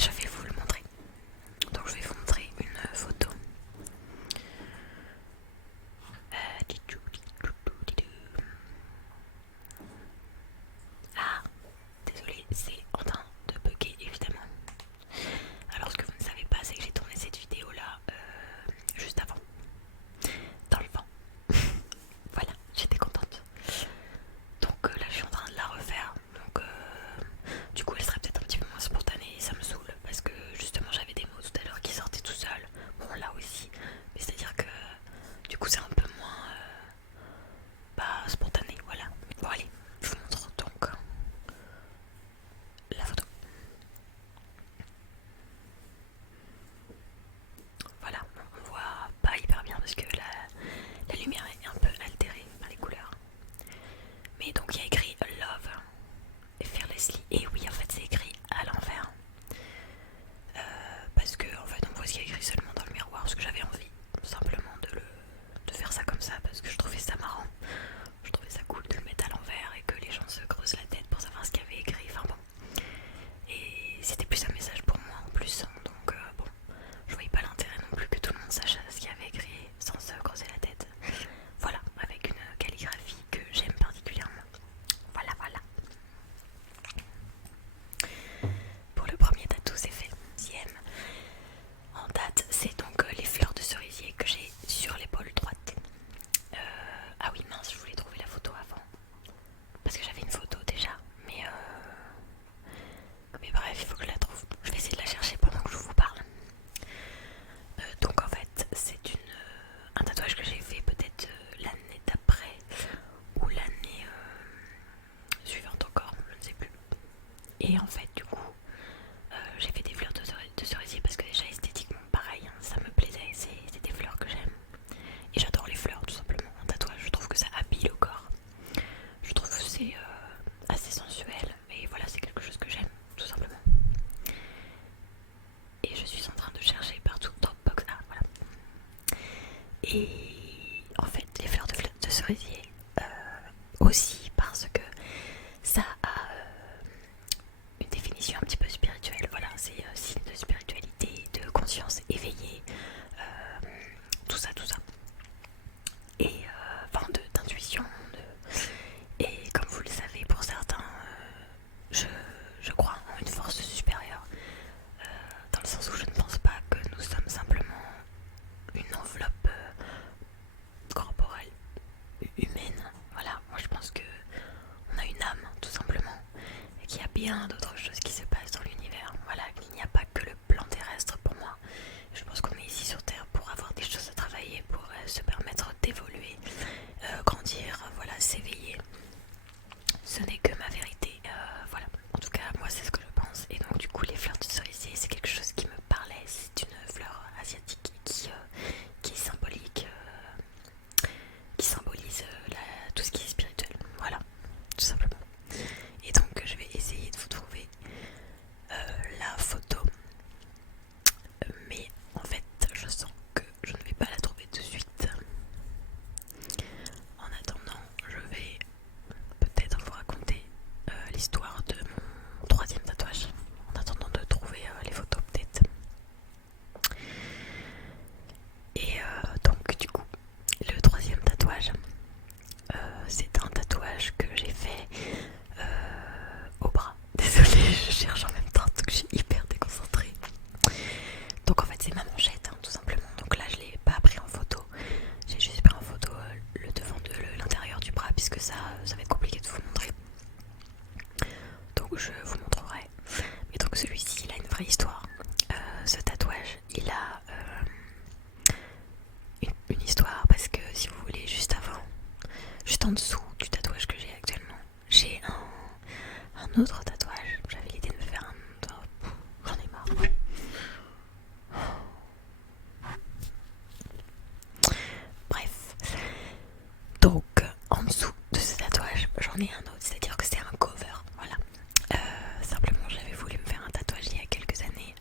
je vais vous le montrer. Donc je vais vous montrer une photo. Ah, désolé, c'est en train de bugger évidemment. Alors ce que vous ne savez pas, c'est que j'ai tourné cette vidéo là juste avant, dans le vent. Voilà, j'étais contente. Donc là je suis en train de la refaire. Donc du coup elle sera peut-être un petit peu moins spontanée et ça me saoule parce que justement j'avais des mots tout à l'heure qui sortaient tout seuls. Bon là aussi, mais c'est à dire que du coup c'est un peu moins spontané, voilà. Bon allez, je vous montre donc la photo. Voilà, on voit pas hyper bien parce que la lumière est un peu altérée par les couleurs. Mais donc il y a écrit Love et Fearlessly. Et oui, en fait c'est écrit à l'envers. Parce que en fait on voit ce qu'il y a écrit seulement dans le miroir. Parce que j'avais envie simplement de faire ça comme ça. Parce que je trouvais ça marrant. Je trouvais ça cool de le mettre à l'envers et que les gens se creusent la tête pour savoir ce qu'il y avait écrit. Enfin bon. Et c'était plus un message pour moi en plus. Donc bon, je voyais pas l'intérêt non plus que tout le monde sache ce qu'il y avait écrit sans se creuser la tête. Voilà, avec une calligraphie que j'aime particulièrement. Voilà, voilà. Pour le premier tatou, c'est fait. Deuxième en date, c'est donc les fleurs de cerisier que j'ai sur l'épaule droite. Ah oui, mince, je voulais trouver la photo avant. Parce que j'avais une photo déjà. Mais bref, il faut que je la trouve. Je vais essayer de la chercher pendant que je vous parle. Donc en fait, c'est un tatouage que j'ai fait peut-être l'année d'après ou l'année suivante encore, je ne sais plus. Et en fait, du coup, j'ai fait des fleurs de cerisier parce que déjà esthétiquement, pareil, hein, ça me plaisait. C'est des fleurs que j'aime. Et j'adore les fleurs, tout simplement. Un tatouage, je trouve que ça habille le corps. Je trouve que c'est assez sensuel. Et voilà, c'est quelque chose que j'aime, tout simplement. Et je suis en train de chercher partout Dropbox. Ah, voilà. Et en fait, les fleurs de cerisier aussi parce que ça a une définition un petit peu spirituelle. Voilà, c'est signe de spiritualité, de conscience éveillée, tout ça, tout ça. Et enfin, d'intuition. Et comme vous le savez, pour certains, je crois en une force supérieure. Dans le sens où je ne pense pas que nous sommes simplement une enveloppe corporelle humaine. Voilà, moi je pense que on a une âme tout simplement et qu'il y a bien d'autres choses qui se passent dans l'univers. Voilà, qu'il n'y a pas que le plan terrestre pour moi. Je pense qu'on est ici sur Terre pour avoir des choses à travailler, pour se permettre d'évoluer, grandir, voilà, s'éveiller. Ce n'est que ma vérité, voilà. En tout cas, moi c'est ce que je pense. Et donc du coup, les fleurs de cerisier, c'est quelque chose qui me parlait. C'est une fleur asiatique qui est symbolique, qui symbolise tout ce qui est spirituel. Voilà, tout simplement. Et donc je vais essayer de vous trouver la photo. Mais en fait, je sens que je ne vais pas la trouver tout de suite. En attendant, je vais peut-être vous raconter l'histoire de mon troisième tatouage. En attendant de trouver les photos peut-être. Et donc du coup, le troisième tatouage, c'est un tatouage que j'ai fait au bras. Désolée, je cherche en même temps, donc je suis hyper déconcentrée. Donc en fait c'est ma manchette, hein, tout simplement. Donc là je l'ai pas pris en photo. J'ai juste pris en photo le devant de l'intérieur du bras puisque ça va être compliqué de vous montrer. Donc je vous montrerai. Mais donc celui-ci il a une vraie histoire. Ce tatouage il a une histoire parce que si vous voulez juste avant, juste en dessous du tatouage que j'ai actuellement, j'ai un autre tatouage. J'avais l'idée de me faire un autre. J'en ai marre. Bref. Donc en dessous de ce tatouage, j'en ai un autre. C'est-à-dire que c'est un cover. Voilà. Simplement j'avais voulu me faire un tatouage il y a quelques années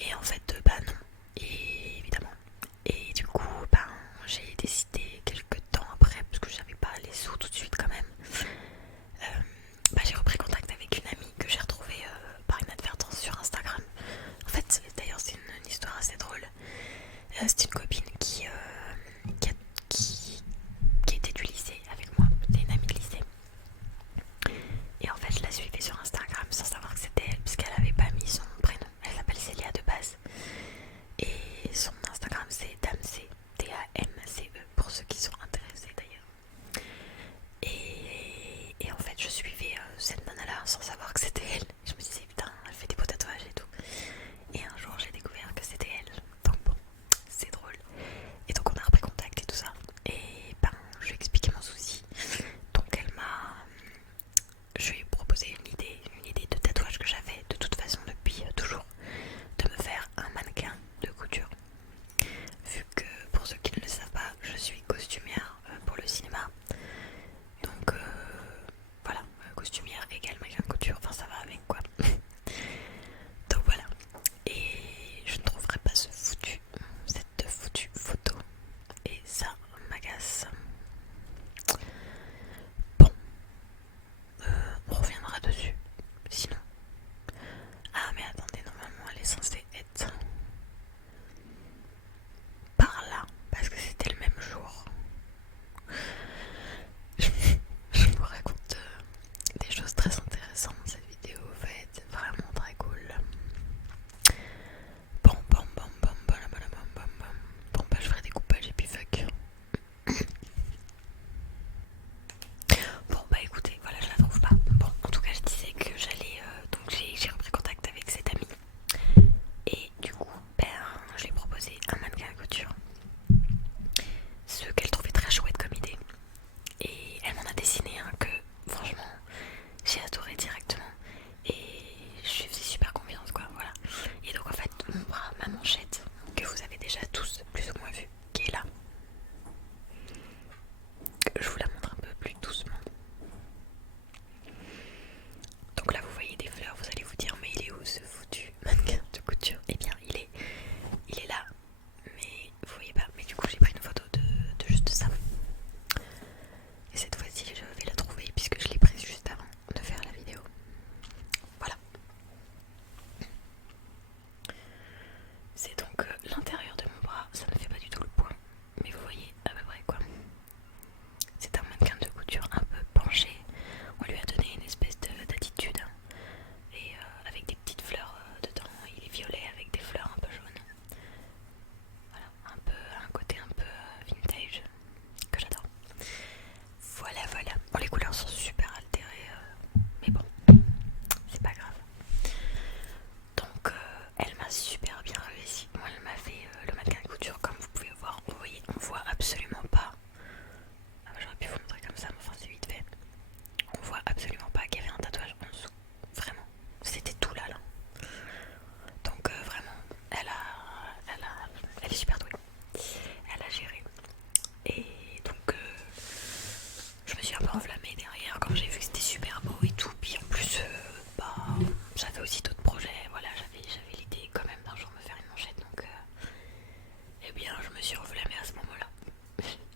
Et en fait, bah non, et évidemment. Et du coup, ben j'ai décidé quelques temps après, parce que j'avais pas les sous tout de suite quand même, bah, j'ai repris contact avec une amie que j'ai retrouvée par inadvertance sur Instagram. En fait, d'ailleurs, c'est une histoire assez drôle. C'est une copine qui était du lycée avec moi, c'était une amie de lycée. Et en fait, je la suivais sur Instagram sans savoir que c'était elle, puisqu'elle avait pas mis son prénom. Elle s'appelle Célia de base. Et son Instagram c'est Damce, Damce, pour ceux qui sont intéressés d'ailleurs. Et en fait, je suivais cette nana-là sans savoir que c'était elle. Je me disais, putain, elle fait des beaux tatouages et tout. Et un jour, j'ai découvert que c'était elle. Donc bon, c'est drôle. Et donc, on a repris contact et tout ça. Et ben, je lui ai expliqué mon souci. Donc, je lui ai proposé une idée de tatouage que j'avais de toute façon depuis toujours, de me faire un mannequin de couture. Vu que, pour ceux qui ne le savent pas, je suis costumière pour le cinéma. Donc voilà, costumière égale mannequin de couture, enfin ça va avec quoi. Donc voilà. Et je ne trouverai pas cette foutue photo. Et ça m'agace. Bon, on reviendra dessus. Sinon. Ah mais attendez, normalement elle est censée être par là, parce que c'était le même jour. Je vous raconte des choses très intéressantes. Cette vidéo va être vraiment très cool. Bon, bah je ferai des coupages et puis fuck. Bon bah écoutez, voilà, je la trouve pas. Bon, en tout cas je disais que j'allais, donc j'ai repris contact avec cette amie. Et du coup, ben, je lui ai proposé un mannequin à couture. Ce qu'elle trouvait très chouette comme idée. Et elle m'en a dessiné un que, franchement, j'ai adoré directement. Et je lui faisais super confiance, quoi, voilà. Et donc en fait, mon bras, ma manchette, que vous avez déjà tous plus ou moins vu, qui est là. Je vous la montre un peu plus doucement. Donc là vous voyez des fleurs, vous allez vous dire mais il est où ce foutu mannequin de couture? Eh bien il est là, mais vous voyez pas, mais du coup j'ai pris une photo de juste ça. Et cette fois-ci je vais la trouver puisque je l'ai prise juste avant de faire la vidéo. Voilà. C'est donc l'intérieur de mon bras, ça ne fait pas du tout le point, mais vous voyez à peu près quoi. C'est un mannequin de couture un peu penché, on lui a donné une espèce d'attitude. Et avec des petites fleurs dedans, il est violet avec des fleurs un peu jaunes. Voilà, un côté un peu vintage que j'adore. Voilà, voilà. Bon, les couleurs sont super altérées, mais bon, c'est pas grave. Donc, elle m'a super bien réussi. Moi, elle m'a fait le mannequin de couture, comme vous pouvez voir. Vous voyez, on voit absolument pas. Ah, bah, j'aurais pu vous montrer comme ça, mais enfin, c'est vite fait. On voit absolument pas qu'il y avait un tatouage en dessous. Vraiment, c'était tout là. Donc vraiment, elle est super douée. Elle a géré. Et donc je me suis un peu enflammée derrière quand j'ai vu que c'était super beau et tout. Puis en plus, bah, j'avais aussi d'autres projets. Voilà, j'avais l'idée quand même d'un jour me faire une manchette. Donc eh bien, je me suis enflammée à ce moment-là.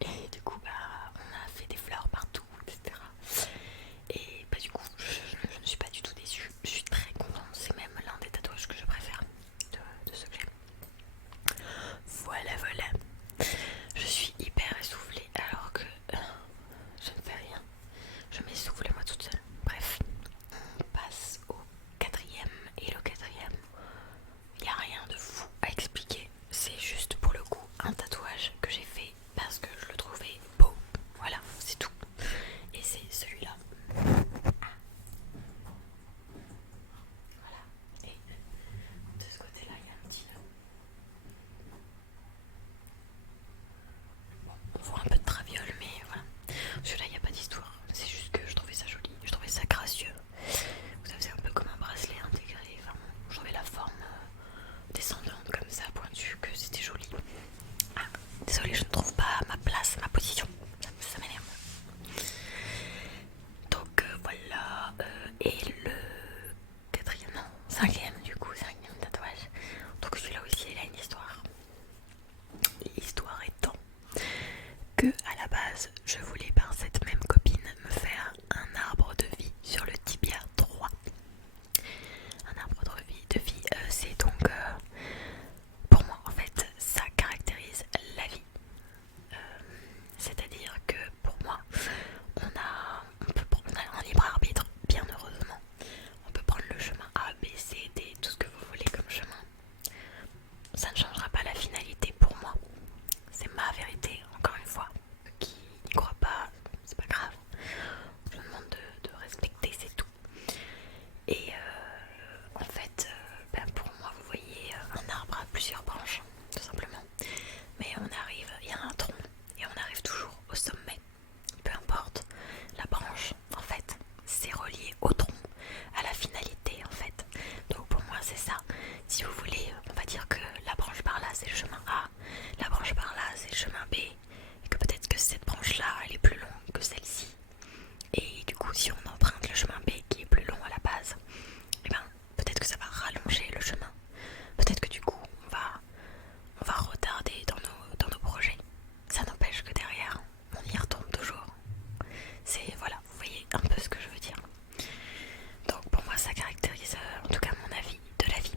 Et du coup, bah, on a fait des fleurs partout, etc. Et bah du coup, je ne suis pas du tout déçue. Je suis très contente. C'est même l'un des tatouages que je préfère de ceux que j'aime. Voilà, voilà. Je suis hyper essoufflée alors que je ne fais rien. Je m'essouffle moi toute seule. Bref, on passe au quatrième. Et le quatrième, il n'y a rien de fou à expliquer. C'est juste pour le coup un tatouage que j'ai fait parce que je le trouvais beau. Voilà, c'est tout. Et c'est celui-là. Voilà. Et de ce côté-là, il y a un petit... Bon, on voit un peu de traviole, mais voilà. Celui-là, il n'y a pas d'histoire. C'est juste que je trouvais ça joli. Je trouvais ça gracieux. Vous savez, c'est un peu comme un bracelet intégré. Enfin, je trouvais la forme descendante comme ça, pointue, que c'était joli. Ah, désolée, je ne trouve pas ma place, ma position. Ça m'énerve. Donc voilà. Et le quatrième, non, cinquième du coup, cinquième tatouage. Donc si vous voulez, on va dire que la branche par là c'est le chemin A, la branche par là c'est le chemin B, et que peut-être que cette branche là elle est plus longue que celle-ci. Et du coup, si on emprunte le chemin B qui est plus long à la base, et ben peut-être que ça va rallonger le chemin. Peut-être que du coup on va retarder dans nos projets. Ça n'empêche que derrière, on y retombe toujours. C'est voilà, vous voyez un peu ce que je veux dire. Donc pour moi ça caractérise en tout cas mon avis de la vie.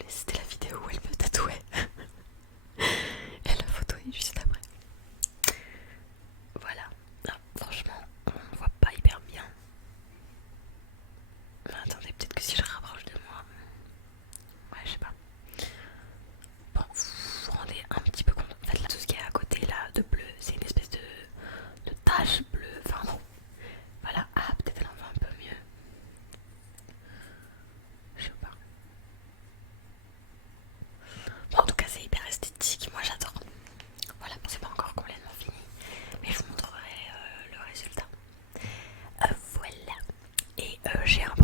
désolée, c'était la vidéo où elle me tatouait. Et la photo est juste après. Voilà. Ah, franchement, on voit pas hyper bien. Attendez, peut-être que si je rapproche de moi. Ouais, je sais pas. Bon, vous vous rendez un petit peu compte. En fait, là, tout ce qui est à côté là de bleu, c'est une espèce de tache bleue. Enfin bon. Voilà. Ah, peut-être elle en va un peu mieux. Je sais pas. Bon, en tout cas, c'est hyper esthétique. Moi, j'adore. Voilà, bon, c'est pas encore complètement fini. Mais je vous montrerai le résultat. Voilà. Et j'ai un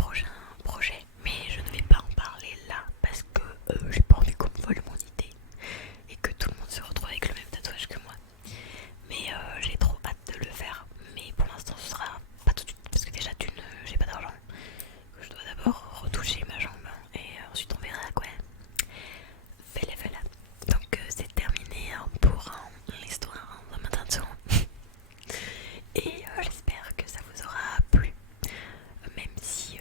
projet, mais je ne vais pas en parler là parce que j'ai pas envie qu'on me vole mon idée et que tout le monde se retrouve avec le même tatouage que moi. Mais j'ai trop hâte de le faire. Mais pour l'instant, ce sera pas tout de suite parce que déjà, j'ai pas d'argent. Je dois d'abord retoucher ma jambe et ensuite on verra quoi. Voilà. Donc c'est terminé pour l'histoire de ma tatou. Et j'espère que ça vous aura plu. Même si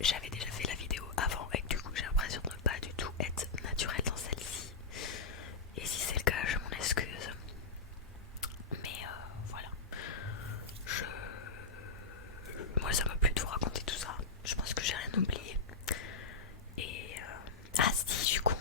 j'avais déjà fait la vidéo avant et que du coup j'ai l'impression de ne pas du tout être naturelle dans celle-ci. Et si c'est le cas, je m'en excuse. Mais voilà. Moi ça m'a plu de vous raconter tout ça. Je pense que j'ai rien oublié. Et ah si, du coup